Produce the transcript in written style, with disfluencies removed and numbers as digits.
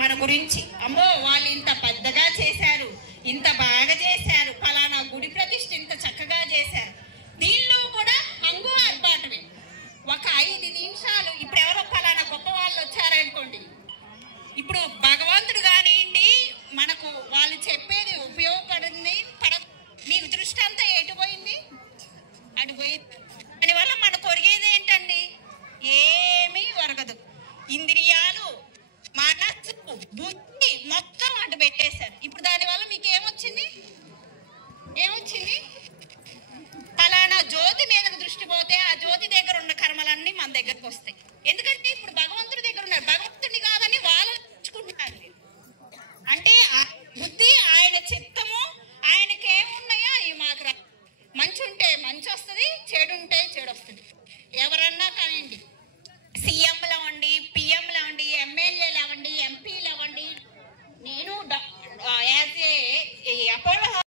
మన గురించి అమ్మో వాళ్ళు ఇంత పెద్దగా చేశారు, ఇంత బాగా చేశారు, ఫలానా గుడి ప్రతిష్ఠ ఇంత చక్కగా చేశారు. దీనిలో కూడా హంగు ఆర్భాటమే. ఒక 5 నిమిషాలు ఇప్పుడు ఎవరో ఫలానా గొప్ప వాళ్ళు వచ్చారనుకోండి, ఇప్పుడు భగవంతుడు కానివ్వండి మనకు వాళ్ళు చెప్పేది ఉపయోగపడింది మీకు దృష్టి అంతా ఎటుపోయింది, అటుపోయింది. దానివల్ల మన కొరిగేది ఏంటండి? ఏమీ ఒరగదు. ఇంద్రియాలు, మనస్సు, బుద్ధి మొత్తం అటు పెట్టేశారు. ఇప్పుడు దానివల్ల మీకు ఏమొచ్చింది? ఫలానా జ్యోతి మీద దృష్టి పోతే ఆ జ్యోతి దగ్గర ఉన్న కర్మలన్నీ మన దగ్గరకు వస్తాయి. ఎందుకంటే ఇప్పుడు భగవంతుడి దగ్గర ఉన్నారు.